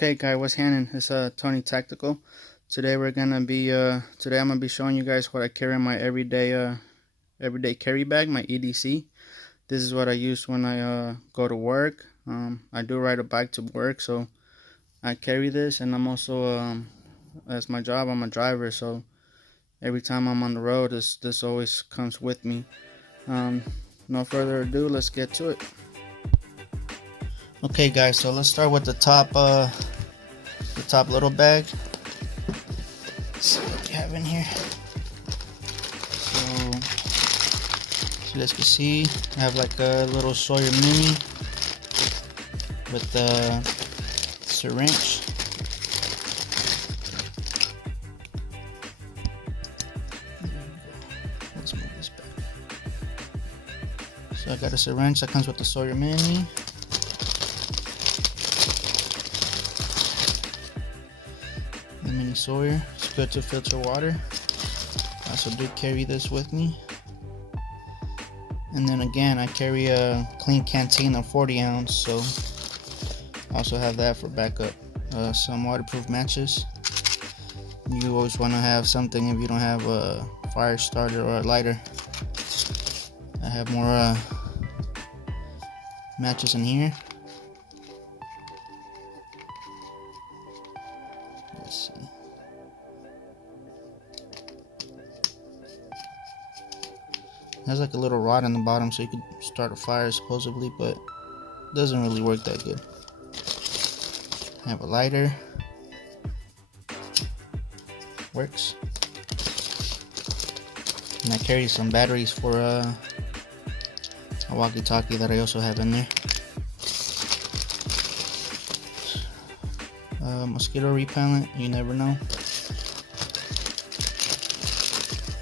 Okay, guy, what's happening? It's Tony Tactical. Today I'm gonna be showing you guys what I carry in my everyday carry bag, my E.D.C. This is what I use when I go to work. I do ride a bike to work, so I carry this, and I'm also as my job, I'm a driver, so every time I'm on the road, this always comes with me. Um, no further ado, let's get to it. Okay, guys, so let's start with the top little bag. Let's see what we have in here. So you guys can see, I have like a little Sawyer Mini with the syringe. Let's move this back. So I got a syringe that comes with the Sawyer Mini. The mini Sawyer. It's good to filter water. I also do carry this with me. And then again, I carry a clean canteen of 40 ounce, so I also have that for backup. Some waterproof matches. You always want to have something if you don't have a fire starter or a lighter. I have more matches in here. Let's see. It has like a little rod on the bottom so you could start a fire supposedly, but it doesn't really work that good. I have a lighter. Works. And I carry some batteries for a walkie-talkie that I also have in there. Mosquito repellent, you never know.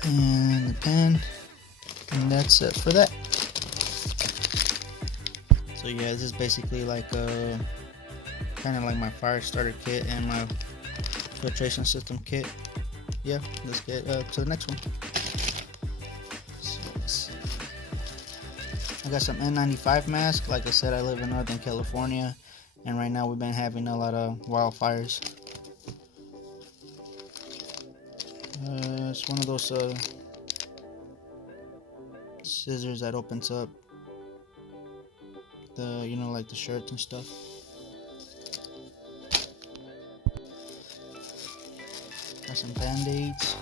And the pen. And that's it for that. So yeah, this is basically like kind of like my fire starter kit and my filtration system kit. Yeah, let's get to the next one. So let's see. I got some N95 mask. Like I said, I live in Northern California, and right now we've been having a lot of wildfires. It's one of those scissors that opens up the, like the shirts and stuff. Got some band-aids,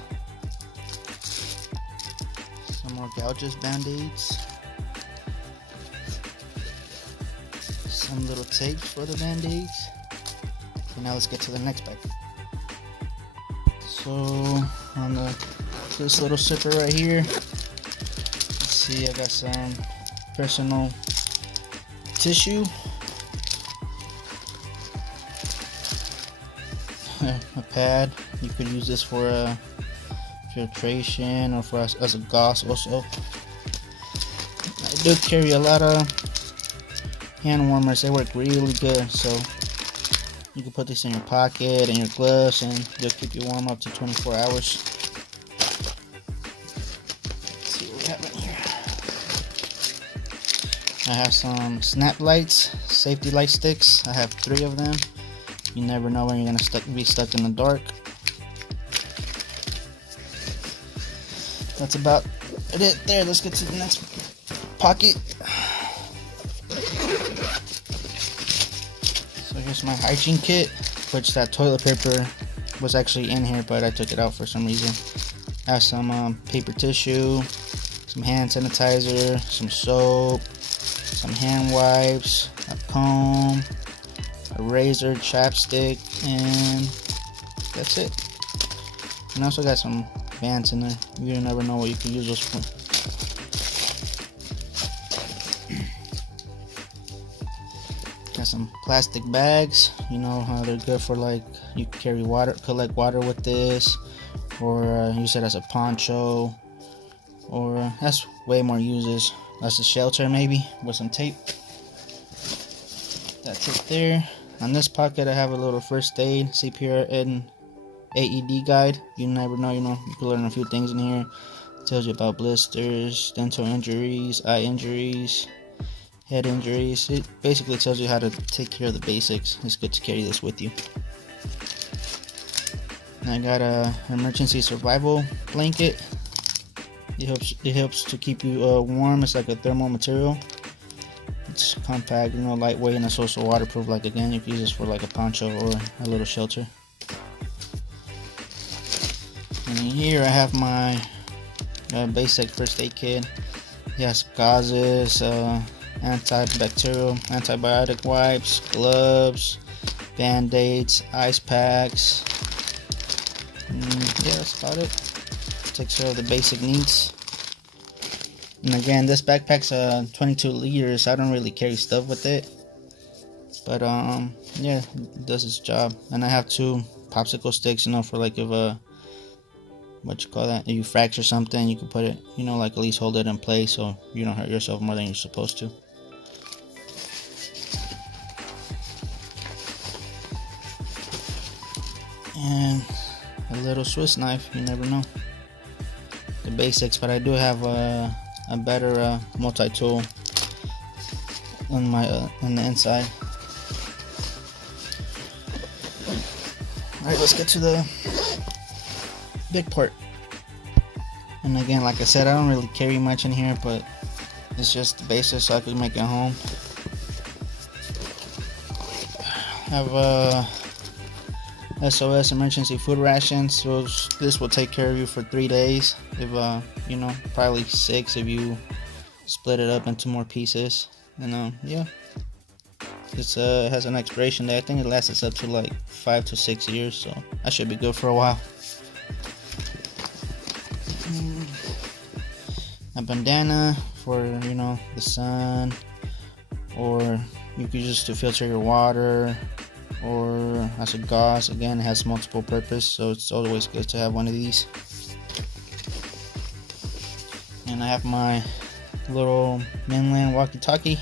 some more gouges band-aids, some little tapes for the band-aids. Okay, now let's get to the next bag. So on this little zipper right here, see, I got some personal tissue, a pad. You could use this for filtration or for as a gauze also. I do carry a lot of hand warmers. They work really good, so you can put this in your pocket and your gloves, and they'll keep you warm up to 24 hours. I have some snap lights, safety light sticks. I have 3 of them. You never know when you're gonna be stuck in the dark. That's about it there. Let's get to the next pocket. So here's my hygiene kit, which that toilet paper was actually in here, but I took it out for some reason. I have some paper tissue, some hand sanitizer, some soap, some hand wipes, a comb, a razor, chapstick, and that's it. And I also got some bands in there. You never know what you can use those for. Got some plastic bags. You know how they're good for, like, you can carry water, collect water with this, or use it as a poncho, or that's way more uses. That's a shelter maybe with some tape. That's it there. On this pocket I have a little first aid, CPR, and AED guide. You never know, you can learn a few things in here. It tells you about blisters, dental injuries, eye injuries, head injuries. It basically tells you how to take care of the basics. It's good to carry this with you. And I got a emergency survival blanket. It helps to keep you warm. It's like a thermal material. It's compact, lightweight, and it's also waterproof. Like, again, you can use this for like a poncho or a little shelter. And in here I have my basic first aid kit. Yes, gauzes, antibacterial, antibiotic wipes, gloves, band-aids, ice packs. Yeah, that's about it. Takes care of the basic needs. And again, this backpack's 22 liters. I don't really carry stuff with it, but yeah, it does its job. And I have 2 popsicle sticks, for like if if you fracture something, you can put it, like at least hold it in place so you don't hurt yourself more than you're supposed to. And a little Swiss knife, you never know. The basics, but I do have a better multi-tool on the inside. Alright, let's get to the big part. And again, like I said, I don't really carry much in here, but it's just the basics so I can make it home. I have SOS emergency food rations, so this will take care of you for 3 days. If probably 6 if you split it up into more pieces. And yeah, it has an expiration date. I think it lasts up to like 5 to 6 years, so I should be good for a while. A bandana for the sun, or you could use to filter your water, or as a gauze. Again, it has multiple purpose, so it's always good to have one of these. And I have my little mainland walkie-talkie.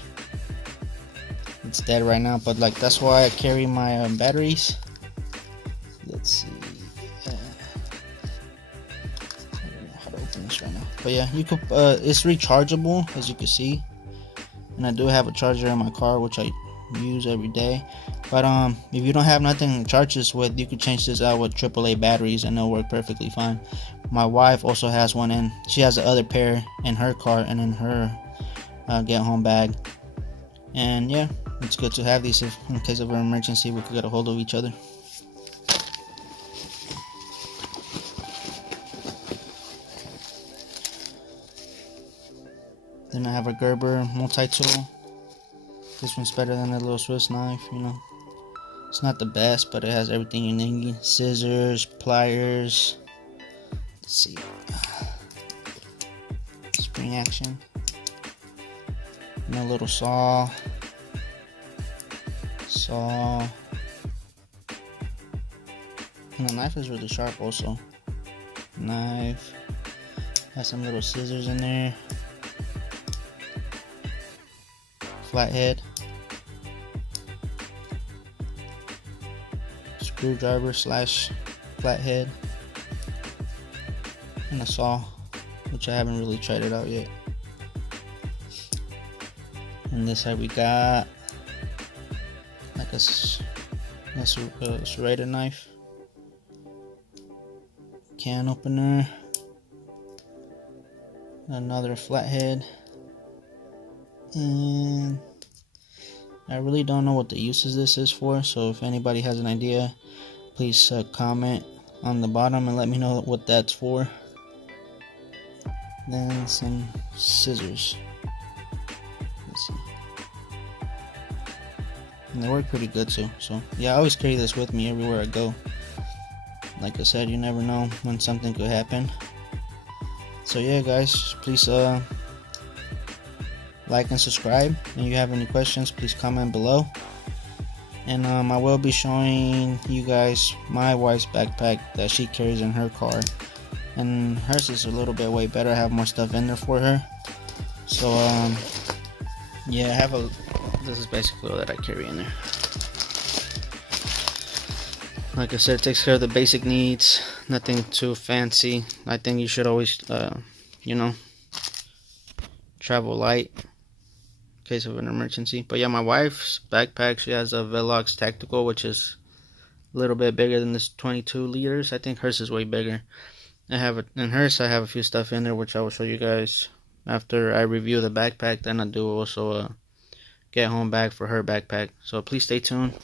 It's dead right now, but like that's why I carry my batteries. Let's see. I don't know how to open this right now, but yeah, you could. It's rechargeable, as you can see, and I do have a charger in my car, which I use every day. But if you don't have nothing to charge this with, you could change this out with AAA batteries and it'll work perfectly fine. My wife also has one, and she has the other pair in her car and in her get home bag. And yeah, it's good to have these if in case of an emergency we could get a hold of each other. Then I have a Gerber multi-tool. This one's better than a little Swiss knife, It's not the best, but it has everything you need. Scissors, pliers. Let's see. Spring action. And a little saw. And the knife is really sharp also. Knife. Has some little scissors in there. Flathead. Screwdriver / flathead. And a saw, which I haven't really tried it out yet. And this side we got like a serrated knife, can opener, another flathead, and I really don't know what the uses this is for, so if anybody has an idea, please comment on the bottom and let me know what that's for. Then some scissors. Let's see. And they work pretty good too. So yeah, I always carry this with me everywhere I go. Like I said, you never know when something could happen. So yeah, guys, please like and subscribe. And if you have any questions, please comment below. And I will be showing you guys my wife's backpack that she carries in her car. And hers is a little bit way better. I have more stuff in there for her. So yeah, this is basically all that I carry in there. Like I said, it takes care of the basic needs. Nothing too fancy. I think you should always travel light. case of an emergency. But yeah, my wife's backpack, she has a Velox Tactical, which is a little bit bigger than this 22 liters. I think hers is way bigger. In hers I have a few stuff in there, which I will show you guys after I review the backpack. Then I do also get home bag for her backpack. So please stay tuned.